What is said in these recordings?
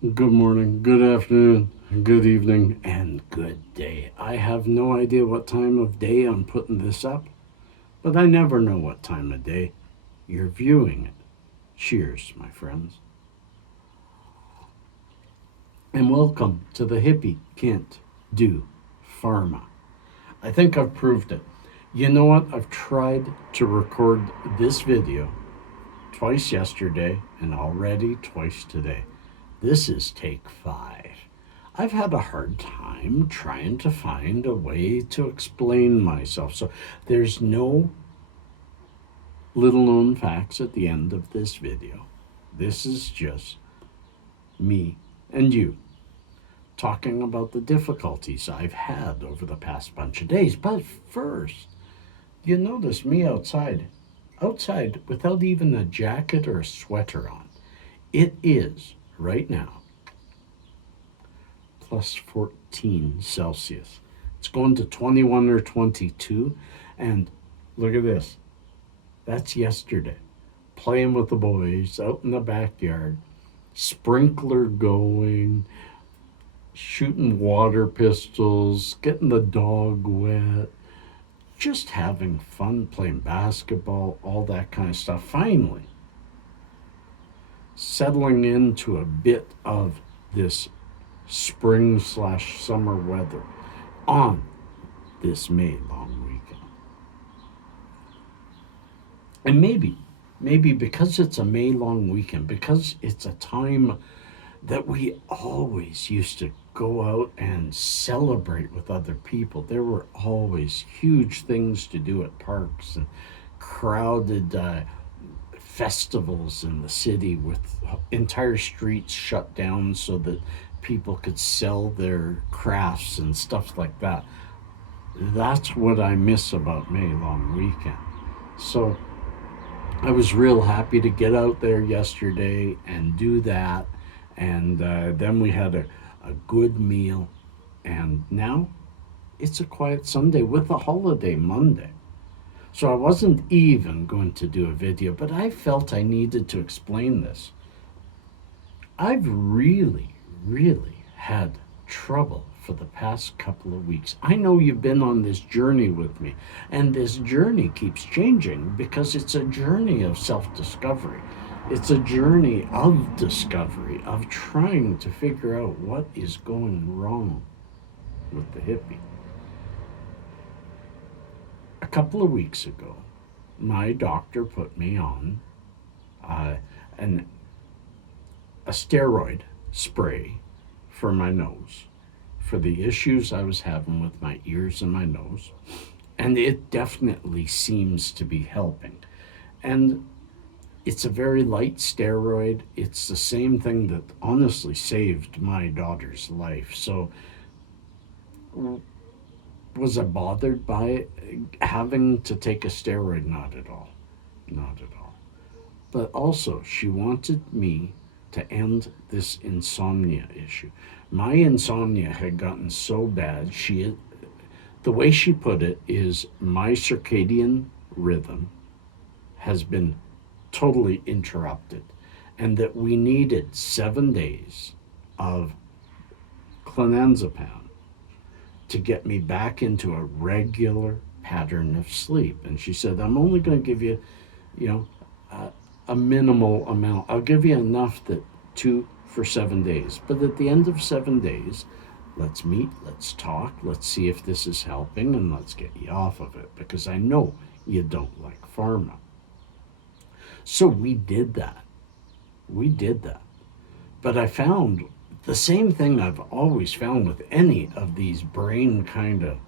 Good morning, good afternoon, good evening, and good day. I have no idea what time of day I'm putting this up, but I never know what time of day you're viewing it. Cheers, my friends. And welcome to the Hippie Can't Do Pharma. I think I've proved it. You know what? I've tried to record this video twice yesterday and already twice today. This is take 5. I've had a hard time trying to find a way to explain myself. So there's no little known facts at the end of this video. This is just me and you talking about the difficulties I've had over the past bunch of days. But first, you notice me outside without even a jacket or a sweater on. It is right now plus 14 Celsius. It's going to 21 or 22. And look at this. That's yesterday. Playing with the boys out in the backyard, sprinkler going, shooting water pistols, getting the dog wet, just having fun, playing basketball, all that kind of stuff. Finally, settling into a bit of this spring/summer weather on this May long weekend. And maybe because it's a May long weekend, because it's a time that we always used to go out and celebrate with other people. There were always huge things to do at parks and crowded festivals in the city with entire streets shut down so that people could sell their crafts and stuff like that. That's what I miss about May long weekend. So I was real happy to get out there yesterday and do that. And then we had a good meal. And now it's a quiet Sunday with a holiday Monday. So I wasn't even going to do a video, but I felt I needed to explain this. I've really had trouble for the past couple of weeks. I know you've been on this journey with me, and this journey keeps changing because it's a journey of self discovery. It's a journey of discovery, of trying to figure out what is going wrong with the hippie. A couple of weeks ago, my doctor put me on uh, an, a steroid spray for my nose, for the issues I was having with my ears and my nose. And it definitely seems to be helping. And it's a very light steroid. It's the same thing that honestly saved my daughter's life. So was I bothered by having to take a steroid? Not at all. Not at all. But also, she wanted me to end this insomnia issue. My insomnia had gotten so bad, the way she put it is my circadian rhythm has been totally interrupted, and that we needed 7 days of clonazepam to get me back into a regular pattern of sleep. And she said, I'm only going to give you, you know, a minimal amount. I'll give you enough that for 7 days. But at the end of 7 days, let's meet, let's talk, let's see if this is helping, and let's get you off of it because I know you don't like pharma. So we did that. We did that. But I found the same thing I've always found with any of these brain kind of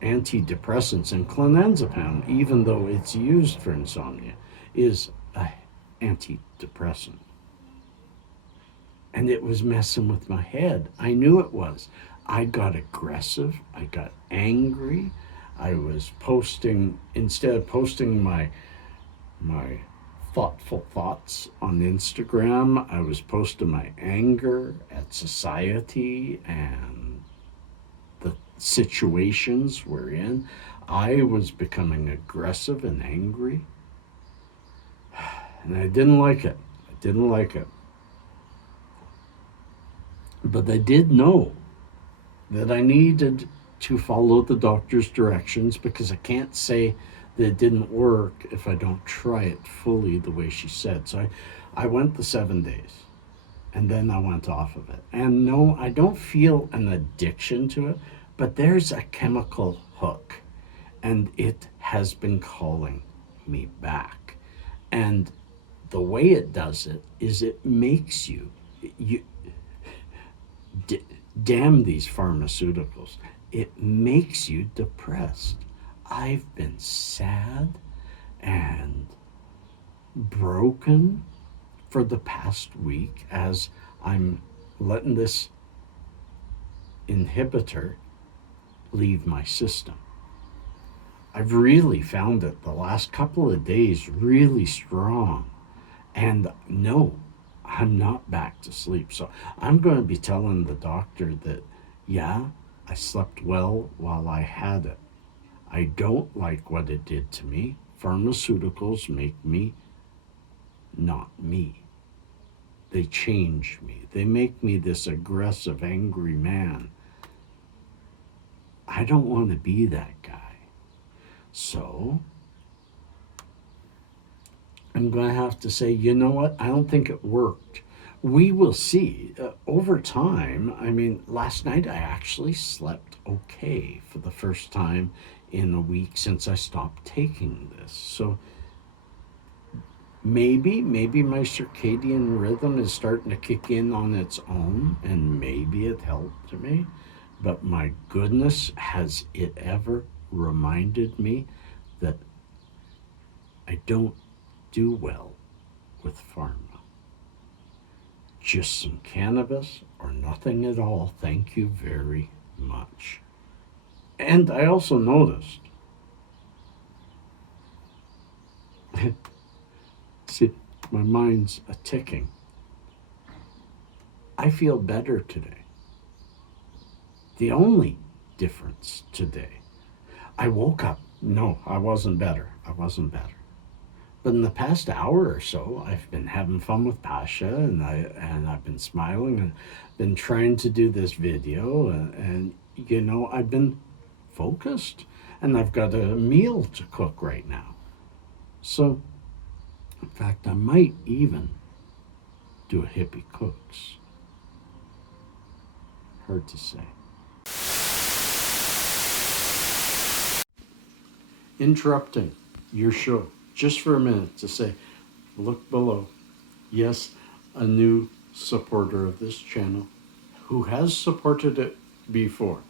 antidepressants, and clonazepam, even though it's used for insomnia, is a antidepressant. And it was messing with my head. I knew it was. I got aggressive. I got angry. I was posting, instead of posting my thoughtful thoughts on Instagram, I was posting my anger at society and the situations we're in. I was becoming aggressive and angry. And I didn't like it. I didn't like it. But I did know that I needed to follow the doctor's directions, because I can't say that it didn't work if I don't try it fully the way she said. So I went the 7 days, and then I went off of it. And no, I don't feel an addiction to it, but there's a chemical hook, and it has been calling me back. And the way it does it is it makes you damn these pharmaceuticals, it makes you depressed. I've been sad and broken for the past week as I'm letting this inhibitor leave my system. I've really found it the last couple of days really strong. And no, I'm not back to sleep. So I'm going to be telling the doctor that, yeah, I slept well while I had it. I don't like what it did to me. Pharmaceuticals make me not me. They change me. They make me this aggressive, angry man. I don't want to be that guy. So I'm going to have to say, you know what? I don't think it worked. We will see. Over time, I mean, last night I actually slept okay for the first time in a week since I stopped taking this. So maybe my circadian rhythm is starting to kick in on its own, and maybe it helped me. But my goodness, has it ever reminded me that I don't do well with pharma. Just some cannabis or nothing at all. Thank you very much. And I also noticed, see, my mind's a ticking. I feel better today. The only difference today, I woke up. No, I wasn't better. But in the past hour or so, I've been having fun with Pasha, and I've been smiling and been trying to do this video, and you know, I've been focused, and I've got a meal to cook right now. So, in fact, I might even do a Hippie Cooks. Hard to say. Interrupting your show just for a minute to say, look below. Yes, a new supporter of this channel who has supported it before.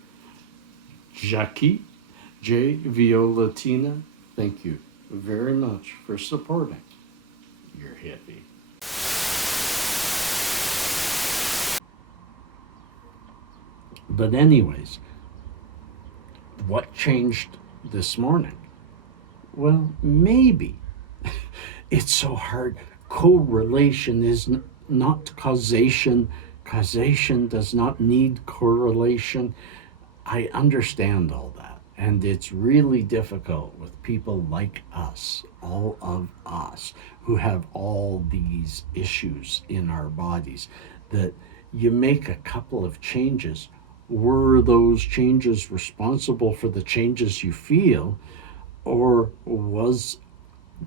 Jackie J. Veolettina, thank you very much for supporting your hippie. But anyways, what changed this morning? Well, maybe. It's so hard. Correlation is not causation. Causation does not need correlation. I understand all that. And it's really difficult with people like us, all of us, who have all these issues in our bodies, that you make a couple of changes. Were those changes responsible for the changes you feel? Or was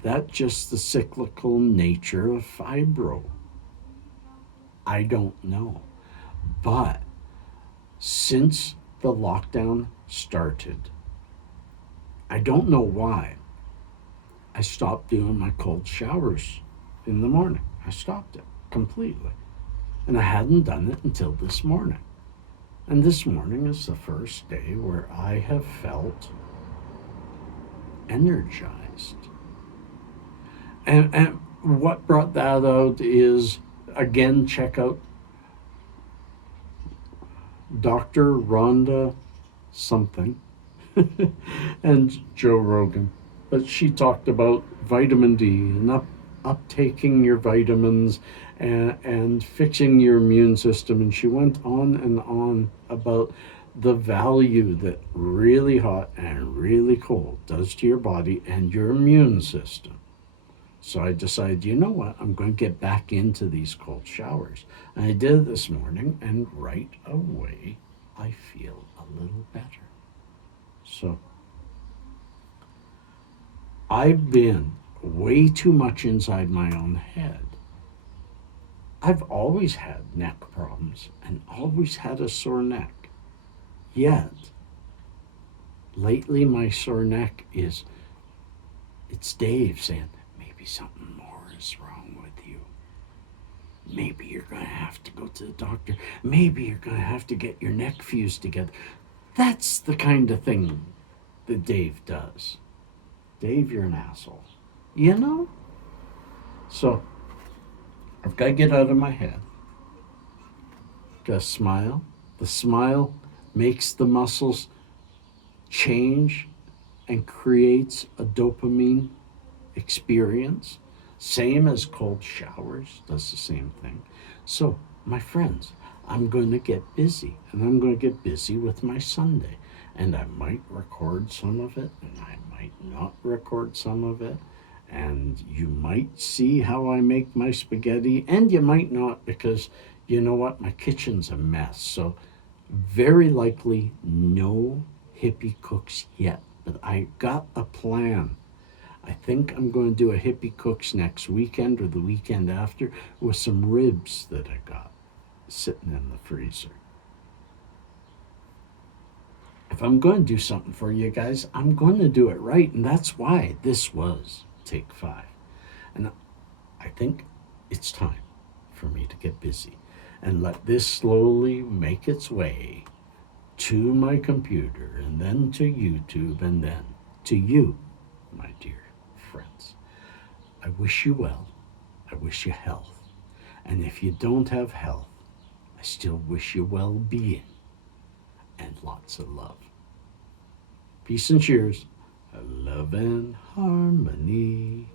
that just the cyclical nature of fibro? I don't know. But since the lockdown started, I don't know why, I stopped doing my cold showers in the morning. I stopped it completely. And I hadn't done it until this morning. And this morning is the first day where I have felt energized. And what brought that out is, again, check out Dr. Rhonda something and Joe Rogan. But she talked about vitamin D and uptaking your vitamins and fixing your immune system. And she went on and on about the value that really hot and really cold does to your body and your immune system. So I decided, you know what, I'm going to get back into these cold showers. And I did it this morning, and right away, I feel a little better. So I've been way too much inside my own head. I've always had neck problems and always had a sore neck. Yet, lately my sore neck it's Dave saying, maybe something more is wrong with you. Maybe you're going to have to go to the doctor. Maybe you're going to have to get your neck fused together. That's the kind of thing that Dave does. Dave, you're an asshole. You know? So, I've got to get out of my head. Got to smile. The smile makes the muscles change and creates a dopamine experience. Same as cold showers, does the same thing. So, my friends, I'm going to get busy, and I'm going to get busy with my Sunday. And I might record some of it, and I might not record some of it. And you might see how I make my spaghetti, and you might not, because you know what? My kitchen's a mess. So, very likely no Hippie Cooks yet. But I got a plan. I think I'm going to do a Hippie Cooks next weekend or the weekend after with some ribs that I got sitting in the freezer. If I'm going to do something for you guys, I'm going to do it right. And that's why this was take 5. And I think it's time for me to get busy and let this slowly make its way to my computer, and then to YouTube, and then to you, my dear friends. I wish you well. I wish you health. And if you don't have health, I still wish you well-being and lots of love. Peace and cheers. Love and harmony.